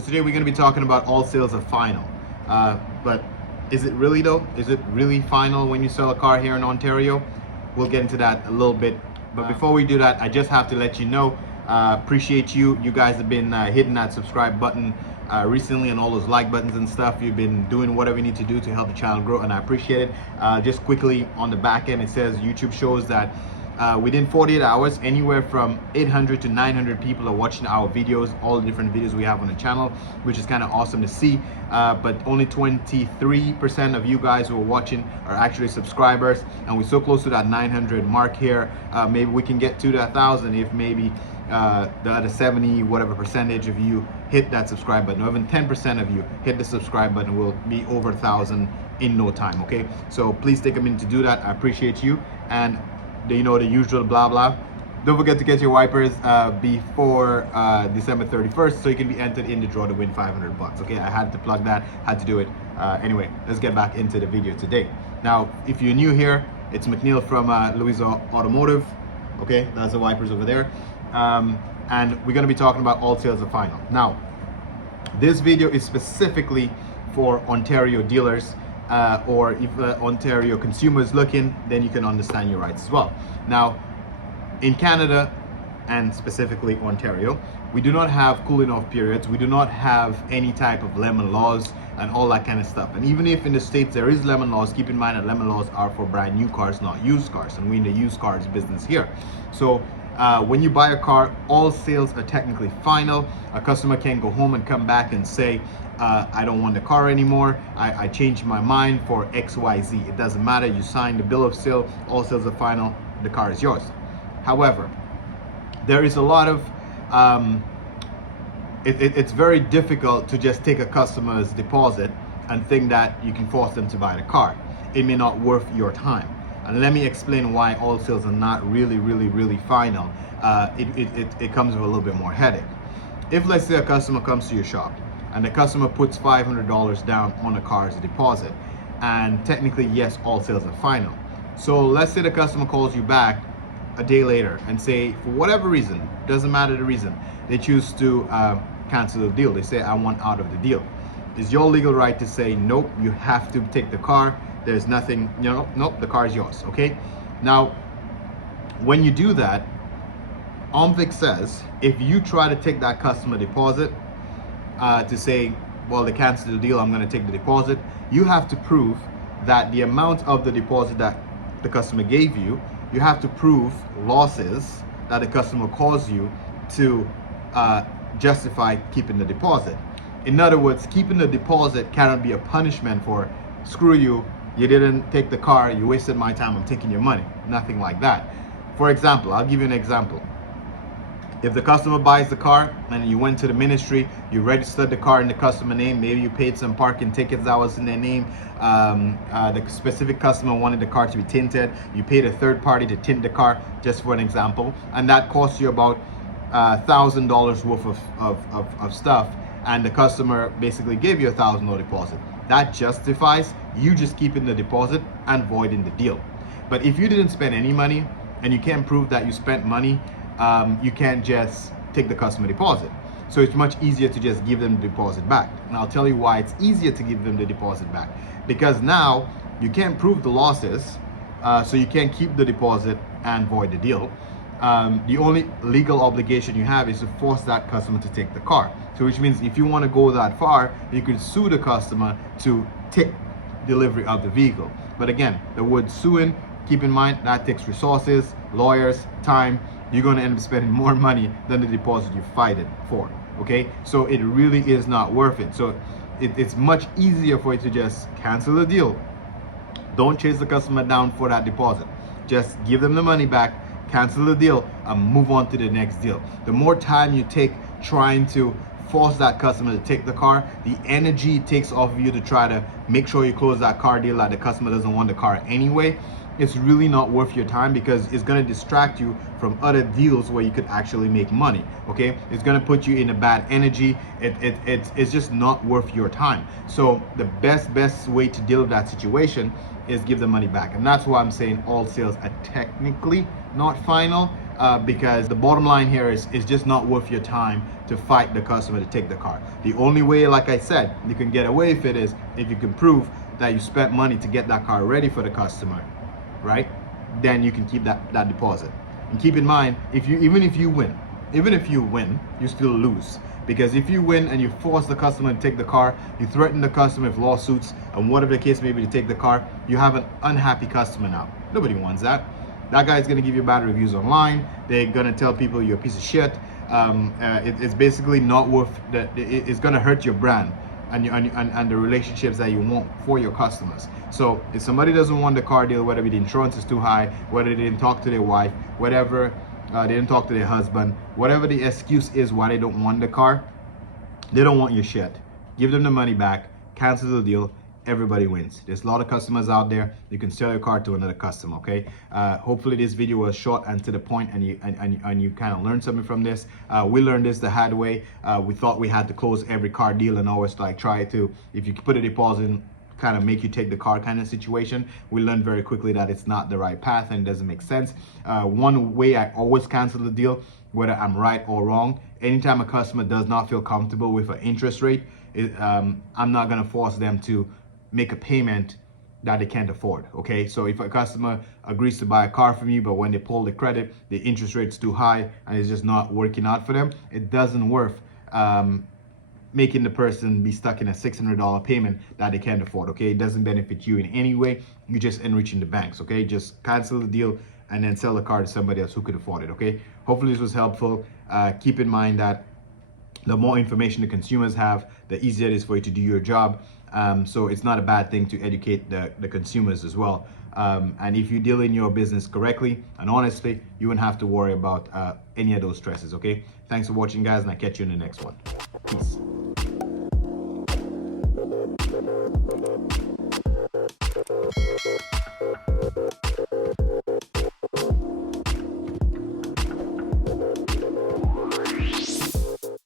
So today we're going to be talking about all sales are final. But is it really though? Is it really final when you sell a car here in Ontario? We'll get into that a little bit. But before we do that, I just have to let you know, appreciate you. You guys have been hitting that subscribe button recently and all those like buttons and stuff. You've been doing whatever you need to do to help the channel grow, and I appreciate it. Just quickly on the back end, it says YouTube shows that within 48 hours, anywhere from 800 to 900 people are watching our videos, all the different videos we have on the channel, which is kind of awesome to see. But only 23% of you guys who are watching are actually subscribers, and we're so close to that 900 mark here. Maybe we can get to the 1,000 if maybe the other 70 whatever percentage of you hit that subscribe button, or even 10% of you hit the subscribe button. Will be over 1,000 in no time. Okay, so please take a minute to do that. I appreciate you. And the usual blah blah. Don't forget to get your wipers before December 31st, so you can be entered in the draw to win 500 bucks. Okay, I had to plug that, had to do it. Anyway, let's get back into the video today. Now, if you're new here, it's McNeil from Louisa Automotive. Okay, that's the wipers over there. And we're going to be talking about all sales are final. Now, this video is specifically for Ontario dealers, or if Ontario consumers looking, then you can understand your rights as well. Now, in Canada and specifically Ontario, we do not have cooling off periods. We do not have any type of lemon laws and all that kind of stuff. And even if in the States there is lemon laws, keep in mind that lemon laws are for brand new cars, not used cars, and we're in the used cars business here. So when you buy a car, all sales are technically final. A customer can go home and come back and say, I don't want the car anymore. I changed my mind for XYZ. It doesn't matter. You signed the bill of sale. All sales are final. The car is yours. However, there is a lot of, it's very difficult to just take a customer's deposit and think that you can force them to buy the car. It may not worth your time. And let me explain why all sales are not really final. It comes with a little bit more headache. If, let's say, a customer comes to your shop and the customer puts $500 down on a car as a deposit, and technically, yes, all sales are final. So let's say the customer calls you back a day later and say, for whatever reason, doesn't matter the reason, they choose to cancel the deal. They say, I want out of the deal. It's your legal right to say, nope, you have to take the car. There's nothing, nope, the car is yours. Okay. Now, when you do that, OMVIC says if you try to take that customer deposit to say, well, they canceled the deal, I'm going to take the deposit, you have to prove that the amount of the deposit that the customer gave you, you have to prove losses that the customer caused you to justify keeping the deposit. In other words, keeping the deposit cannot be a punishment for, screw you, you didn't take the car, you wasted my time, I'm taking your money. Nothing like that. For example, I'll give you an example. If the customer buys the car and you went to the ministry, you registered the car in the customer name, maybe you paid some parking tickets that was in their name, the specific customer wanted the car to be tinted, you paid a third party to tint the car, just for an example, and that cost you about $1,000 worth of stuff, and the customer basically gave you $1,000 deposit. That justifies you just keeping the deposit and voiding the deal. But if you didn't spend any money and you can't prove that you spent money, you can't just take the customer deposit. So it's much easier to just give them the deposit back. And I'll tell you why it's easier to give them the deposit back. Because now you can't prove the losses, so you can't keep the deposit and void the deal. The only legal obligation you have is to force that customer to take the car. So which means if you want to go that far, you could sue the customer to take delivery of the vehicle. But again, the word suing, keep in mind that takes resources, lawyers, time. You're going to end up spending more money than the deposit you fight it for. Okay, so it really is not worth it. So it's much easier for you to just cancel the deal. Don't chase the customer down for that deposit. Just give them the money back, cancel the deal, and move on to the next deal. The more time you take trying to force that customer to take the car, the energy it takes off of you to try to make sure you close that car deal that the customer doesn't want the car anyway, it's really not worth your time, because it's going to distract you from other deals where you could actually make money. Okay, it's going to put you in a bad energy. It's just not worth your time. So the best way to deal with that situation is give the money back. And that's why I'm saying all sales are technically not final. because the bottom line here is just not worth your time to fight the customer to take the car. The only way, like I said, you can get away with it is if you can prove that you spent money to get that car ready for the customer, right? Then you can keep that deposit. And keep in mind, even if you win, you still lose. Because if you win and you force the customer to take the car, you threaten the customer with lawsuits and whatever the case may be to take the car, you have an unhappy customer now. Nobody wants that. That guy's gonna give you bad reviews online. They're gonna tell people you're a piece of shit. It's basically not worth it's gonna hurt your brand and the relationships that you want for your customers. So if somebody doesn't want the car deal, whether the insurance is too high, whether they didn't talk to their wife, whatever, they didn't talk to their husband, whatever the excuse is why they don't want the car, they don't want your shit. Give them the money back, cancel the deal, everybody wins. There's a lot of customers out there. You can sell your car to another customer, okay? Hopefully this video was short and to the point, and you kind of learned something from this. We learned this the hard way. We thought we had to close every car deal and always like try to, if you put a deposit in, kind of make you take the car kind of situation. We learned very quickly that it's not the right path and it doesn't make sense. One way I always cancel the deal, whether I'm right or wrong, anytime a customer does not feel comfortable with an interest rate, I'm not gonna force them to make a payment that they can't afford, okay? So if a customer agrees to buy a car from you, but when they pull the credit, the interest rate's too high and it's just not working out for them, it doesn't worth making the person be stuck in a $600 payment that they can't afford, okay? It doesn't benefit you in any way. You're just enriching the banks, okay? Just cancel the deal and then sell the car to somebody else who could afford it, okay? Hopefully this was helpful. Keep in mind that the more information the consumers have, the easier it is for you to do your job. So it's not a bad thing to educate the consumers as well. And if you deal in your business correctly and honestly, you won't have to worry about any of those stresses, okay? Thanks for watching, guys, and I'll catch you in the next one. Peace.